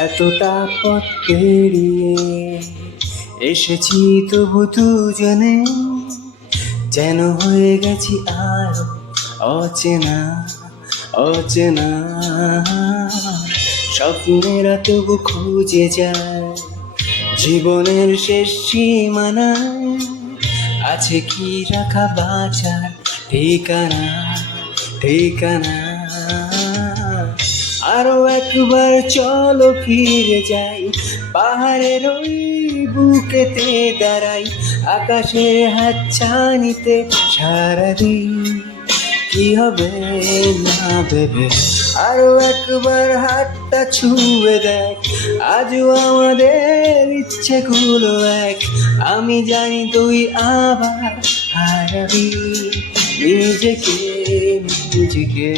এতটা পথ পেরিয়ে এসেছি তবু দুজনে যেন হয়ে গেছি আর অচেনা অচেনা। স্বপ্নেরা তবু খুঁজে যায় জীবনের শেষ সীমানায়, আছে কি রাখা বাঁচার ঠিকানা ঠিকানা। আরো একবার চলো ফিরে যাই, পাহাড়ের ওই বুকেতে দাঁড়াই, আকাশের হাতছানিতে সারাদিন কি হবে না ভেবে। আরো একবার হাতটা ছুঁয়ে দেখ, আজও আমাদের ইচ্ছেগুলো এক। আমি জানি তুই আবার হারাবি নিজেকে নিজেকে।